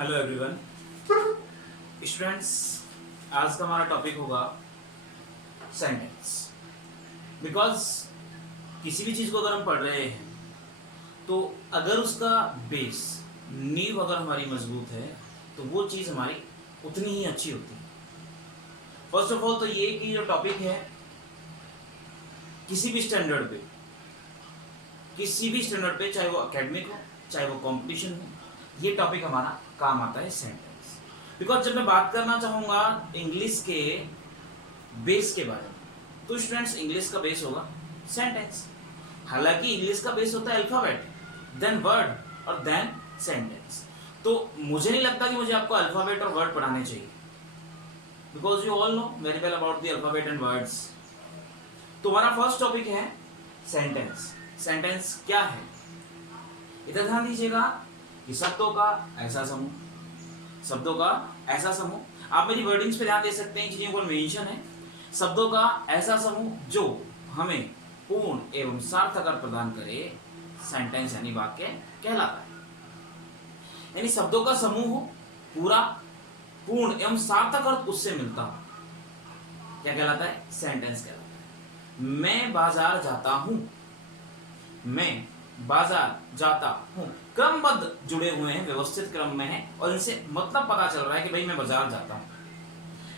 Hello everyone students, आज का हमारा टॉपिक होगा सेंटेंस। बिकॉज किसी भी चीज़ को अगर हम पढ़ रहे हैं तो अगर उसका बेस नींव अगर हमारी मजबूत है तो वो चीज़ हमारी उतनी ही अच्छी होती है। फर्स्ट ऑफ ऑल तो ये कि जो टॉपिक है किसी भी स्टैंडर्ड पे चाहे वो एकेडमिक हो चाहे वो कंपटीशन हो, ये टॉपिक हमारा काम आता है सेंटेंस। बिकॉज जब मैं बात करना चाहूँगा इंग्लिश के बेस के बारे में तो स्टूडेंट्स इंग्लिश का बेस होगा सेंटेंस। हालांकि इंग्लिश का बेस होता है अल्फाबेट, देन वर्ड और देन सेंटेंस। तो मुझे नहीं लगता कि मुझे आपको अल्फाबेट और वर्ड पढ़ाने चाहिए, because you all know very well about the alphabet and words. तो हमारा फर्स्ट टॉपिक है सेंटेंस। सेंटेंस क्या है? इधर ध्यान दीजिएगा कि शब्दों का ऐसा समूह, आप मेरी वर्डिंग्स पे ध्यान दे सकते हैं, चीजों को मेंशन है। शब्दों का ऐसा समूह जो हमें पूर्ण एवं सार्थक अर्थ प्रदान करे, सेंटेंस यानी वाक्य कहलाता है। यानी शब्दों का समूह हो, पूरा पूर्ण एवं सार्थक अर्थ उससे मिलता हो, क्या कहलाता है? सेंटेंस कहलाता है। मैं बाजार जाता हूं, क्रमबद्ध जुड़े हुए हैं, व्यवस्थित क्रम में है और इनसे मतलब पता चल रहा है कि भाई मैं बाजार जाता हूं।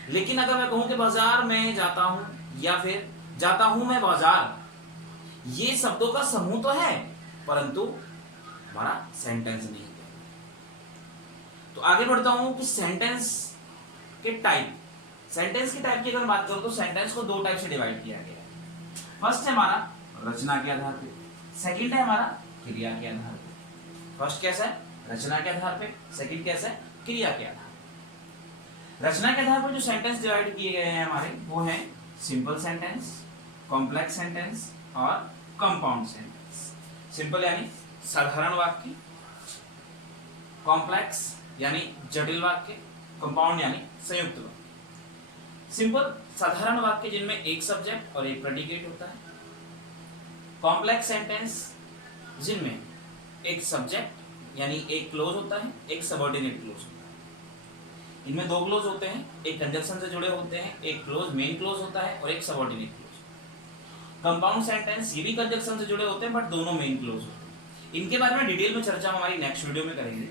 लेकिन अगर मैं कहूं कि बाजार में जाता हूं या फिर जाता हूं मैं बाजार, ये शब्दों का समूह तो है परंतु हमारा सेंटेंस नहीं है। तो आगे बढ़ता हूं कि सेंटेंस की टाइप की अगर बात करूं तो सेंटेंस को दो टाइप से डिवाइड किया गया है। फर्स्ट है हमारा रचना के आधार पे, सेकंड है हमारा क्रिया के आधार पे। फर्स्ट कैसा है? रचना के आधार पे। सेकंड कैसा है? क्रिया के आधार पे। रचना के आधार पर जो सेंटेंस डिवाइड किए गए हैं हमारे, वो है सिंपल सेंटेंस, कॉम्प्लेक्स सेंटेंस और कंपाउंड सेंटेंस। सिंपल यानी साधारण वाक्य, कॉम्प्लेक्स यानी जटिल वाक्य, कंपाउंड यानी संयुक्त वाक्य। सिंपल साधारण वाक्य जिनमें एक सब्जेक्ट और एक प्रेडिकेट होता है। कॉम्प्लेक्स सेंटेंस जिनमें एक सब्जेक्ट यानी एक क्लोज होता है, एक सबऑर्डिनेट क्लोज होता है। इनमें दो क्लोज होते हैं, एक कंजंक्शन से जुड़े होते हैं, एक क्लोज मेन क्लोज होता है और एक सबऑर्डिनेट क्लोज। कंपाउंड सेंटेंस ये भी कंजंक्शन से जुड़े होते हैं बट दोनों मेन क्लोज होते हैं। इनके बारे में डिटेल में चर्चा हमारी नेक्स्ट वीडियो में करेंगे।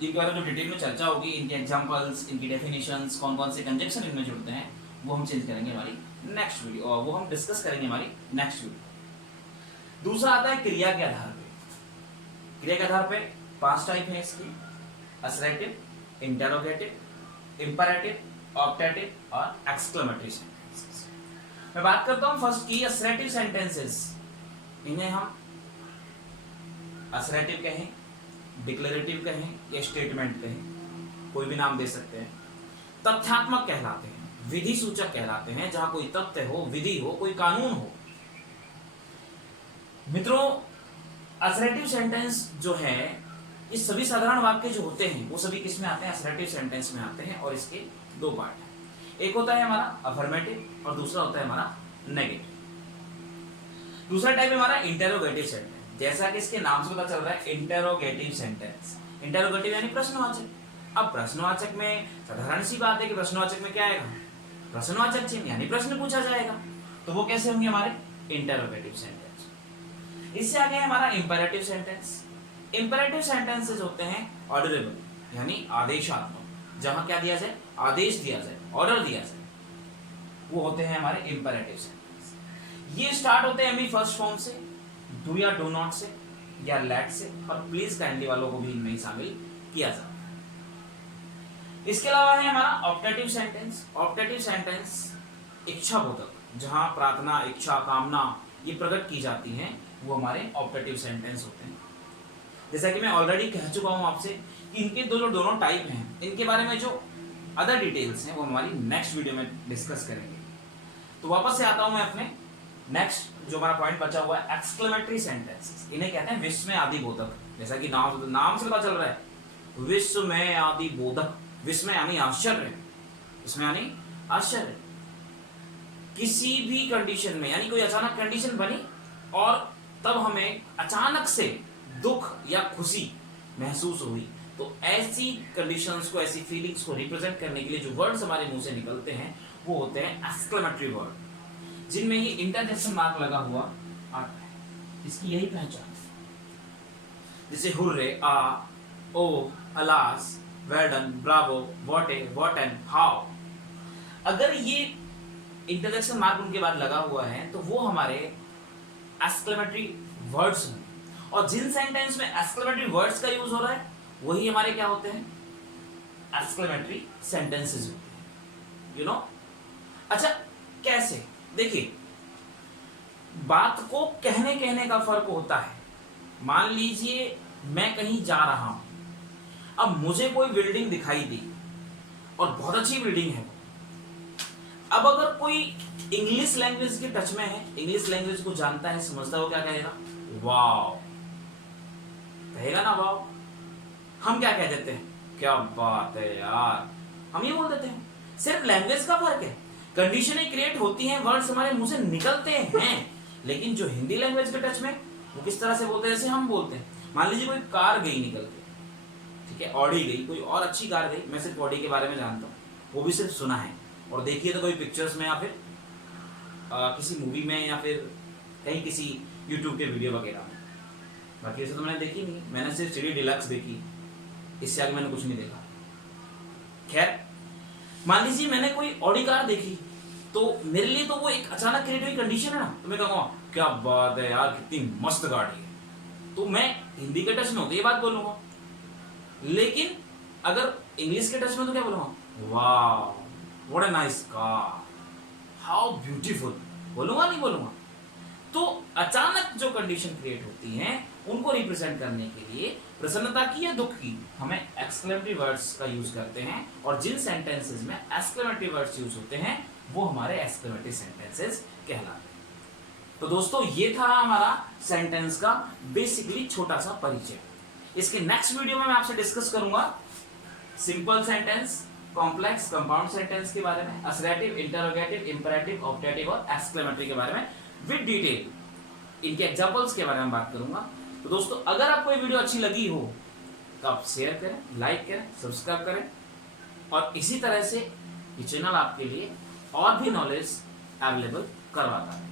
इनके बारे में जो डिटेल में चर्चा होगी, इनके एग्जांपल्स, इनकी डेफिनेशंस, कौन कौन से कंजंक्शन इनमें जुड़ते हैं, वो हम चेंज करेंगे हमारी नेक्स्ट वीडियो, और वो हम डिस्कस करेंगे हमारी नेक्स्ट वीडियो। दूसरा आता है क्रिया के आधार पे। क्रिया के आधार पे 5 टाइप है इसकी: असर्टिव, इंटरोगेटिव, इंपरेटिव, ऑप्टेटिव और एक्सक्लेमेटरी सेंटेंसेस। मैं बात करता हूं फर्स्ट की असर्टिव सेंटेंसेस। इन्हें हम असर्टिव कहें, डिक्लेरेटिव कहें या स्टेटमेंट कहें, कोई भी नाम दे सकते हैं। तथ्यात्मक कहलाते हैं, विधि सूचक कहलाते हैं, जहां कोई तथ्य हो, विधि हो, कोई कानून हो। मित्रों, असर्टिव सेंटेंस जो है, ये सभी साधारण वाक्य जो होते हैं वो सभी किस में आते हैं? असर्टिव सेंटेंस में आते हैं। और इसके दो पार्ट हैं, एक होता है हमारा अफर्मेटिव और दूसरा होता है हमारा नेगेटिव। दूसरा टाइप है हमारा इंटेरोगेटिव सेंटेंस, जैसा कि इसके नाम से पता चल रहा है, इंटेरोगेटिव सेंटेंस। इंटेरोगेटिव यानी प्रश्नवाचक। अब प्रश्नवाचक में साधारण सी बात है कि प्रश्नवाचक में क्या आएगा? प्रश्नवाचक चिन्ह, यानी प्रश्न पूछा जाएगा। तो वो कैसे होंगे हमारे? Interrogative sentence. इससे आगे है हमारा इंपेरेटिव सेंटेंस। इंपेरेटिव सेंटेंसेस होते हैं ऑर्डरेबल, यानी आदेशात्मक, जहां क्या दिया जाए? आदेश दिया जाए, ऑर्डर दिया जाए, वो होते हैं हमारे इंपेरेटिव सेंटेंस। ये स्टार्ट होते हैं हमें फर्स्ट फॉर्म से, डू या डू नॉट से या लेट से, और प्लीज काइंडली वालों को भी इनमें शामिल किया जाता है। इसके अलावा है हमारा ऑप्टेटिव सेंटेंस। ऑप्टेटिव सेंटेंस इच्छाबोधक, जहां प्रार्थना, इच्छा, कामना ये प्रकट की जाती हैं, वो हमारे ऑप्टेटिव सेंटेंस होते हैं। जैसा कि मैं ऑलरेडी कह चुका हूं आपसे कि इनके दोनों टाइप हैं, इनके बारे में जो अदर डिटेल्स हैं वो हमारी नेक्स्ट वीडियो में डिस्कस करेंगे। तो वापस से आता हूं मैं अपने नेक्स्ट जो हमारा पॉइंट बचा हुआ है, एक्सक्लेमेटरी सेंटेंसेस। इन्हें कहते हैं विस्मय आदि बोधक। जैसा कि नाम से पता चल रहा है, विस्मय आदि बोधक। विस्मय यानी आश्चर्य, विस्मय यानी आश्चर्य। किसी भी कंडीशन में, यानी कोई अचानक कंडीशन बनी और तब हमें अचानक से दुख या खुशी महसूस हुई, तो ऐसी कंडीशंस को, ऐसी फीलिंग्स को रिप्रेजेंट करने के लिए जो वर्ड्स हमारे मुंह से निकलते हैं वो होते हैं एक्सक्लेमेटरी वर्ड, जिनमें ये इंटरजेक्शन मार्क लगा हुआ आता है। इसकी यही पहचान है। जैसे hurray, ah, oh, alas, well, bravo, what a, what and, how. अगर ये इंटरजेक्शन मार्क उनके बाद लगा हुआ है तो वो हमारे एक्सक्लेमेटरी वर्ड्स हैं। और जिन सेंटेंस में एक्सक्लेमेटरी वर्ड्स का यूज हो रहा है वही हमारे क्या होते हैं, एक्सक्लेमेटरी सेंटेंसेस होते हैं। यू नो, अच्छा कैसे, देखिए बात को कहने कहने का फर्क होता है। मान लीजिए मैं कहीं जा रहा हूं, अब मुझे कोई बिल्डिंग दिखाई दी और बहुत अच्छी बिल्डिंग है। अब अगर कोई इंग्लिश लैंग्वेज के टच में है, इंग्लिश लैंग्वेज को जानता है, समझता है, वो क्या कहेगा, वाओ कहेगा ना, वाओ। हम क्या कह देते हैं, क्या बात है यार, हम ये बोल देते हैं। सिर्फ लैंग्वेज का फर्क है, कंडीशनें क्रिएट होती हैं, वर्ड्स हमारे मुंह से निकलते हैं, लेकिन जो हिंदी लैंग्वेज के टच में वो किस तरह से बोलते हैं, जैसे हम बोलते हैं। मान लीजिए कोई कार गई निकल के, ठीक है, ऑडी गई, कोई और अच्छी कार गई, मैं सिर्फ ऑडी के बारे में जानता हूँ, वो भी सिर्फ सुना है, और देखिए तो कोई पिक्चर्स में या फिर किसी मूवी में या फिर कहीं किसी यूट्यूब के वीडियो वगैरह में। बाकी ऐसे तो मैंने देखी नहीं, मैंने सिर्फ सीडी डिलक्स देखी, इससे आगे मैंने कुछ नहीं देखा। खैर, मान लीजिए मैंने कोई ऑडी कार देखी, तो मेरे लिए तो वो एक अचानक क्रिएट हुई कंडीशन है ना, तो मैं कहूँगा क्या बात है यार, कितनी मस्त गाड़ी है, तो मैं हिंदी के टच में होते ये बात बोलूंगा। लेकिन अगर इंग्लिश के टच में तो क्या बोलूंगा, वाह what a nice car, how beautiful, बोलूंगा नहीं बोलूंगा। तो अचानक जो कंडीशन क्रिएट होती हैं उनको रिप्रेजेंट करने के लिए, प्रसन्नता की या दुख की, हमें एक्सक्लेमेटरी वर्ड्स का यूज करते हैं, और जिन सेंटेंसेस में एक्सक्लेमेटरी वर्ड्स यूज होते हैं वो हमारे एक्सक्लेमेटरी सेंटेंसेस कहलाते हैं। तो दोस्तों ये था हमारा सेंटेंस का बेसिकली छोटा सा परिचय। इसके नेक्स्ट वीडियो में मैं आपसे डिस्कस करूंगा simple sentence, complex, compound sentence के बारे में, असर्टिव, इंटरोगेटिव, इंपेरेटिव, ऑप्टेटिव और एक्सक्लेमेटरी के बारे में विद डिटेल, इनके एग्जांपल्स के बारे में बात करूंगा। तो दोस्तों अगर आपको ये वीडियो अच्छी लगी हो तो आप शेयर करें, लाइक करें, सब्सक्राइब करें, और इसी तरह से ये चैनल आपके लिए और भी नॉलेज अवेलेबल करवाता है।